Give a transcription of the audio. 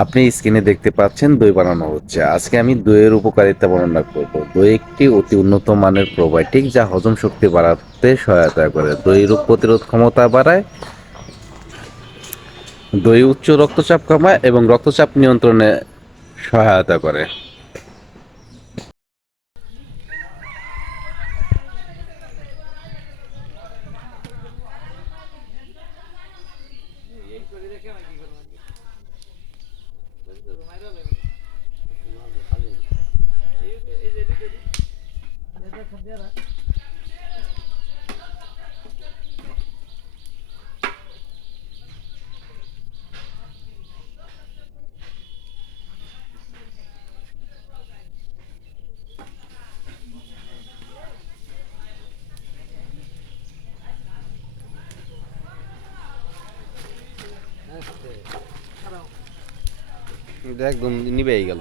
আপনি স্ক্রিনে দেখতে পাচ্ছেন দই বানানো হচ্ছে। আজকে আমি দইয়ের উপকারিতা বর্ণনা করব। দই একটি অতি উন্নত মানের প্রোবায়োটিক যা হজম শক্তি বাড়াতে সহায়তা করে। দই রোগ প্রতিরোধ ক্ষমতা বাড়ায়। দই উচ্চ রক্তচাপ কমায় এবং রক্তচাপ নিয়ন্ত্রণে সহায়তা করে। এটা একদম নিবেই গেল।